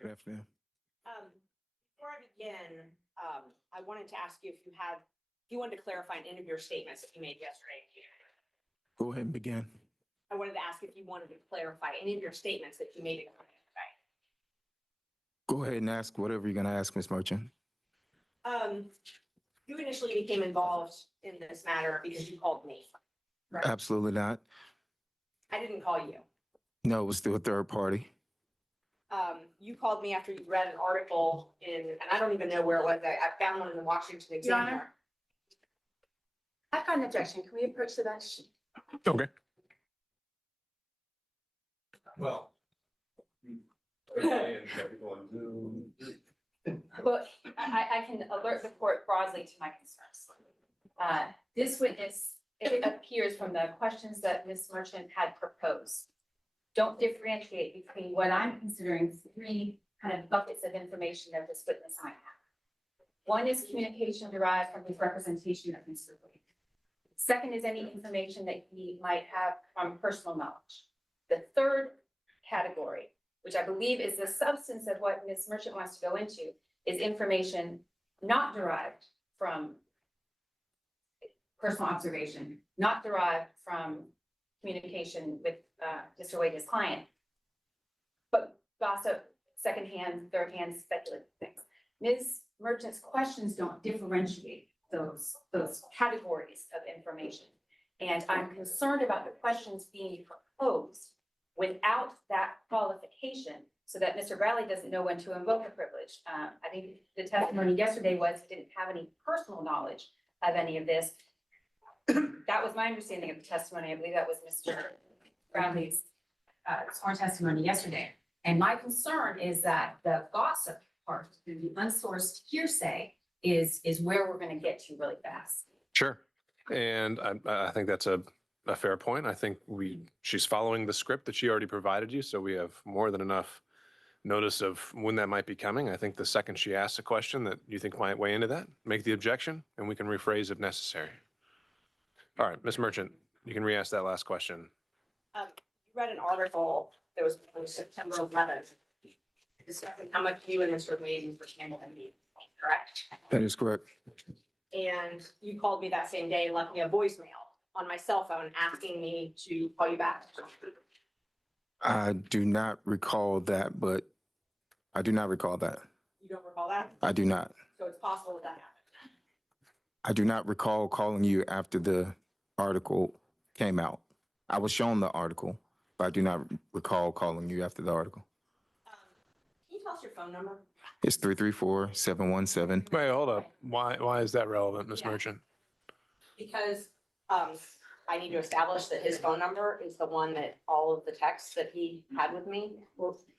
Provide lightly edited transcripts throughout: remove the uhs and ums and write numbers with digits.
Good afternoon. Before I begin, I wanted to ask you if you wanted to clarify any of your statements that you made yesterday. Go ahead and begin. I wanted to ask if you wanted to clarify any of your statements that you made yesterday. Go ahead and ask whatever you're going to ask, Ms. Merchant. You initially became involved in this matter because you called me. Correct? Absolutely not. I didn't call you. No, it was through a third party. You called me after you read an article and I don't even know where it was. I found one in the Washington Examiner. I've got an objection. Can we approach the bench? Okay. Well. Well, I can alert the court broadly to my concerns. This witness, it appears from the questions that Ms. Merchant had proposed, don't differentiate between what I'm considering three kind of buckets of information that this witness might have. One is communication derived from his representation of Mr. Willis. Second is any information that he might have from personal knowledge. The third category, which I believe is the substance of what Ms. Merchant wants to go into, is information not derived from personal observation, not derived from communication with Mr. Wade, his client, but gossip, secondhand, thirdhand, speculative things. Ms. Merchant's questions don't differentiate those categories of information. And I'm concerned about the questions being proposed without that qualification so that Mr. Bradley doesn't know when to invoke a privilege. I think the testimony yesterday was he didn't have any personal knowledge of any of this. That was my understanding of the testimony. I believe that was Mr. Bradley's sworn testimony yesterday. And my concern is that the gossip part, the unsourced hearsay is where we're going to get to really fast. Sure. And I think that's a fair point. I think she's following the script that she already provided you. So we have more than enough notice of when that might be coming. I think the second she asks a question that you think might weigh into that, make the objection and we can rephrase if necessary. All right, Ms. Merchant, you can re-ask that last question. You read an article that was published September 11th discussing how much you and Mr. Wade were handling me, correct? That is correct. And you called me that same day and left me a voicemail on my cell phone asking me to call you back. I do not recall that, but I do not recall that. You don't recall that? I do not. So it's possible that happened. I do not recall calling you after the article came out. I was shown the article, but I do not recall calling you after the article. Can you tell us your phone number? It's 334-717. Wait, hold up. Why is that relevant, Ms. Yeah. Merchant? Because I need to establish that his phone number is the one that all of the texts that he had with me.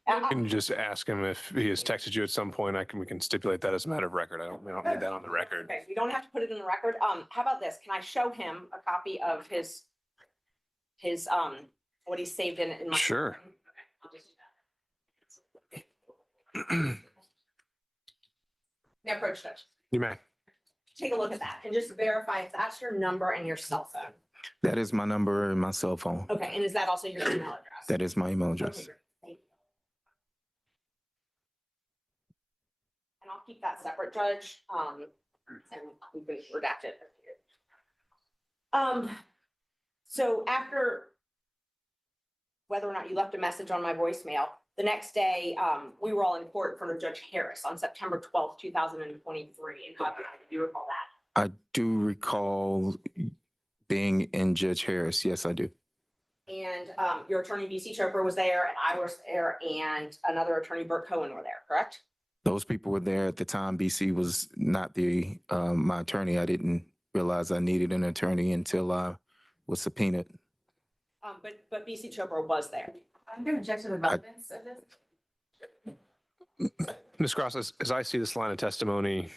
Can you just ask him if he has texted you at some point? We can stipulate that as a matter of record. We don't need that on the record. Okay, we don't have to put it in the record. How about this? Can I show him a copy of his what he saved in my? Sure. Okay, I'll just do that. Now approach Judge. You may. Take a look at that and just verify if that's your number and your cell phone. That is my number and my cell phone. Okay, and is that also your email address? That is my email Okay, address. great. Thank you. And I'll keep that separate, Judge, and we can redact it. So after whether or not you left a message on my voicemail, the next day, we were all in court in front of Judge Harris on September 12th, 2023. And how do you recall that? I do recall being in Judge Harris. Yes, I do. And your attorney, B.C. Chopra, was there, and I was there, and another attorney, Burt Cohen, were there, correct? Those people were there at the time. BC was not my attorney. I didn't realize I needed an attorney until I was subpoenaed. But B.C. Chopra was there. I'm going to object to the relevance of this. Ms. Cross, as I see this line of testimony,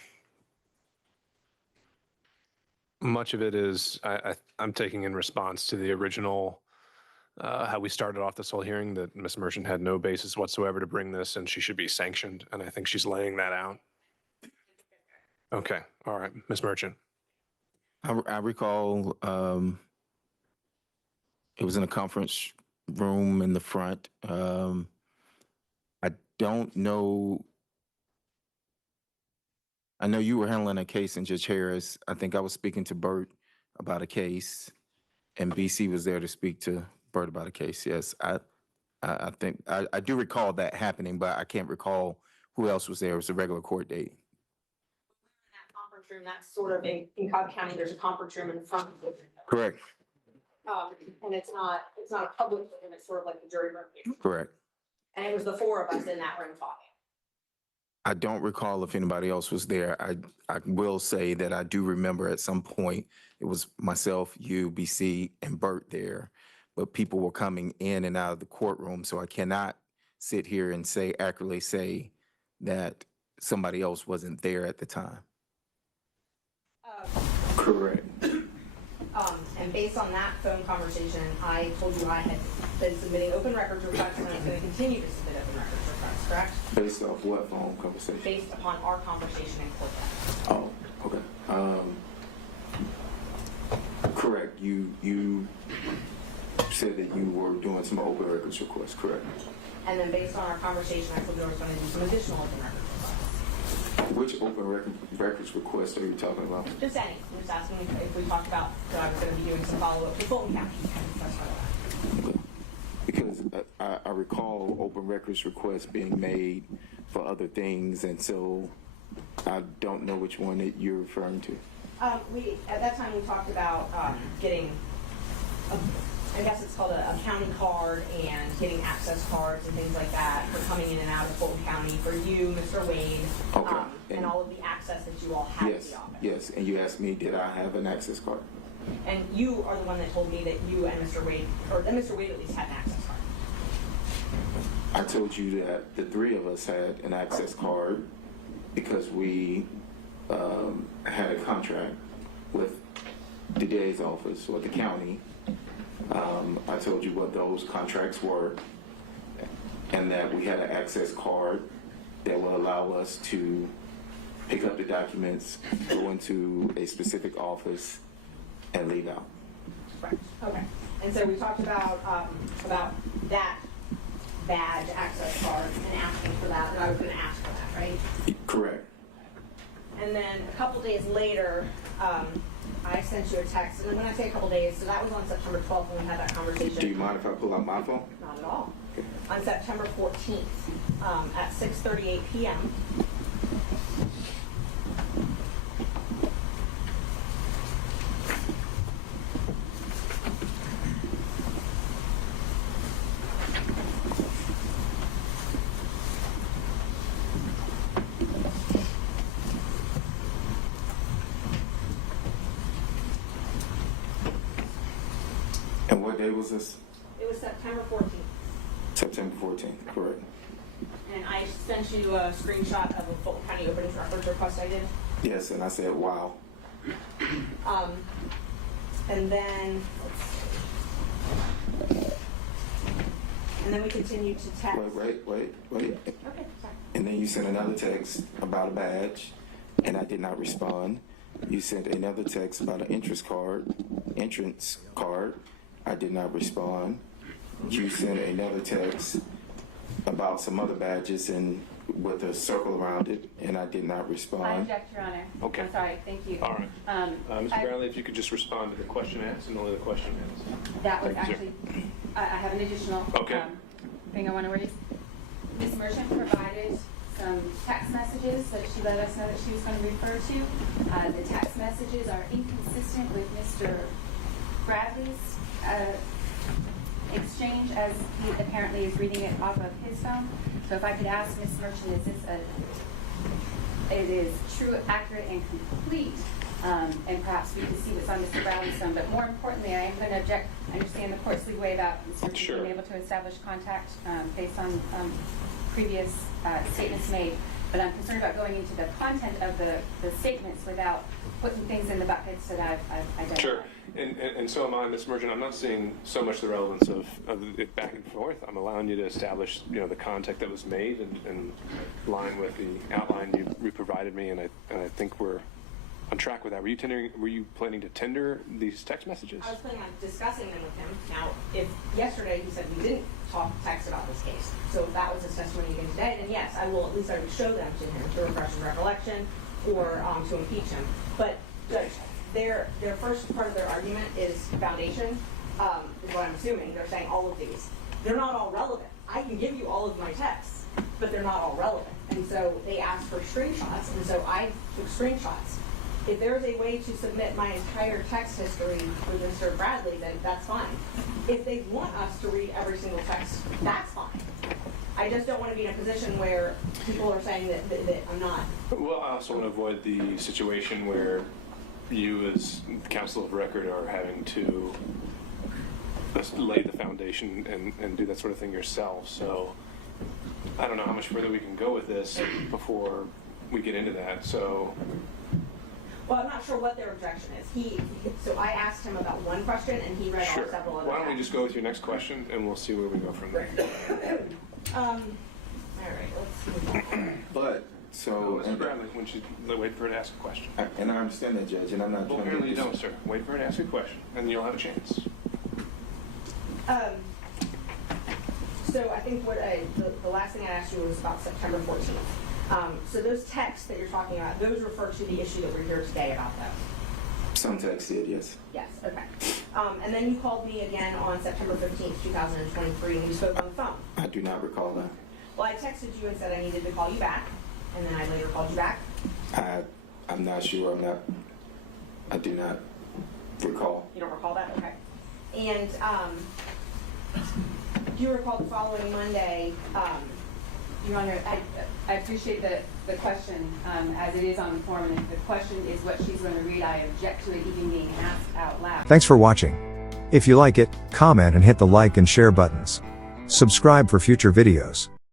much of it is, I'm taking in response to the original, how we started off this whole hearing, that Ms. Merchant had no basis whatsoever to bring this and she should be sanctioned. And I think she's laying that out. Okay. All right. Ms. Merchant. I recall it was in a conference room in the front. I don't know. I know you were handling a case in Judge Harris. I think I was speaking to Bert about a case, and BC was there to speak to Bert about a case. Yes, I think I do recall that happening, but I can't recall who else was there. It was a regular court date. In that conference room, that's sort of in Cobb County, there's a conference room in front of it. Correct. And it's not a public room, it's sort of like the jury room. Correct. And it was the four of us in that room talking. I don't recall if anybody else was there. I will say that I do remember at some point it was myself, you, BC, and Bert there, but people were coming in and out of the courtroom, so I cannot sit here and accurately say that somebody else wasn't there at the time. Correct. And based on that phone conversation, I told you I had been submitting open records requests and I was going to continue to submit open records requests, correct? Based off what phone conversation? Based upon our conversation in court. Oh, okay. Correct. You said that you were doing some open records requests, correct? And then based on our conversation, I told you I was going to do some additional open records requests. Which open records request are you talking about? Just any. I'm just asking if we talked about that I was going to be doing some follow-up to Fulton County. That's what I want. Because I recall open records requests being made for other things, and so I don't know which one that you're referring to. At that time, we talked about getting, I guess it's called a county card and getting access cards and things like that for coming in and out of Fulton County for you, Mr. Wade, Okay. and all of the access that you all have to Yes, the office. yes. And you asked me, did I have an access card? And you are the one that told me that you and Mr. Wade, or that Mr. Wade at least had an access card. I told you that the three of us had an access card because we had a contract with the DA's office or the county. I told you what those contracts were and that we had an access card that will allow us to pick up the documents, go into a specific office, and leave out. Right, okay. And so we talked about that badge access card and asking for that I was going to ask for that, right? Correct. And then a couple days later, I sent you a text, and then when I say a couple days, so that was on September 12th when we had that conversation. Do you mind if I pull out my phone? Not at all. On September 14th, at 6:38 p.m. And what day was this? It was September 14th. September 14th, correct. And I sent you a screenshot of a Fulton County open records request I did. Yes, and I said, wow. And then, and then we continued to text. Wait. Okay, sorry. And then you sent another text about a badge, and I did not respond. You sent another text about an entrance card. I did not respond. You sent another text about some other badges and with a circle around it, and I did not I respond. object, Your Honor. Okay. I'm sorry, thank you. All right. Mr. I- Bradley, if you could just respond to the question asked and only the question asked. That was Thank you, sir. actually, I have an additional Okay. thing I want to raise. Ms. Merchant provided some text messages that she let us know that she was going to refer to. The text messages are inconsistent with Mr. Bradley's exchange as he apparently is reading it off of his phone. So if I could ask Ms. Merchant, is this it is true, accurate, and complete, and perhaps we can see what's on Mr. Bradley's phone. But more importantly, I am going to object. I understand the court's leeway about Ms. Merchant Sure. being able to establish contact based on previous statements made. But I'm concerned about going into the content of the statements without putting things in the buckets that I've identified. Sure. And so am I, Ms. Merchant. I'm not seeing so much the relevance of it back and forth. I'm allowing you to establish, the contact that was made and line with the outline you provided me, and I think we're on track with that. Were you planning to tender these text messages? I was planning on discussing them with him. Now, if yesterday he said we didn't text about this case, so if that was his testimony again today, then yes, I would show them to him to refresh his recollection or to impeach him. But Judge, their first part of their argument is foundation, is what I'm assuming. They're saying all of these. They're not all relevant. I can give you all of my texts, but they're not all relevant. And so they asked for screenshots, and so I took screenshots. If there's a way to submit my entire text history for Mr. Bradley, then that's fine. If they want us to read every single text, that's fine. I just don't want to be in a position where people are saying that I'm not. Well, I also want to avoid the situation where you as counsel of record are having to just lay the foundation and do that sort of thing yourself. So I don't know how much further we can go with this before we get into that. So. Well, I'm not sure what their objection is. So I asked him about one question, and he read off several other. Why don't we just go with your next question, and we'll see where we go from there. All right, let's move on. But, so. Mr. Bradley, when you wait for her to ask a question. And I understand that, Judge, and I'm not Well, trying to. apparently you don't, sir. Wait for her to ask a question, and you'll have a chance. So I think the last thing I asked you was about September 14th. So those texts that you're talking about, those refer to the issue that we're here today about, though? Some text did, yes. Yes, okay. And then you called me again on September 15th, 2023, and we spoke on the phone. I do not recall that. Well, I texted you and said I needed to call you back, and then I later called you back. I'm not sure. I do not recall. You don't recall that? Okay. And do you recall the following Monday? Your Honor, I appreciate the question as it is on the form, and if the question is what she's going to read, I object to it even being asked out loud. Thanks for watching. If you like it, comment and hit the like and share buttons. Subscribe for future videos.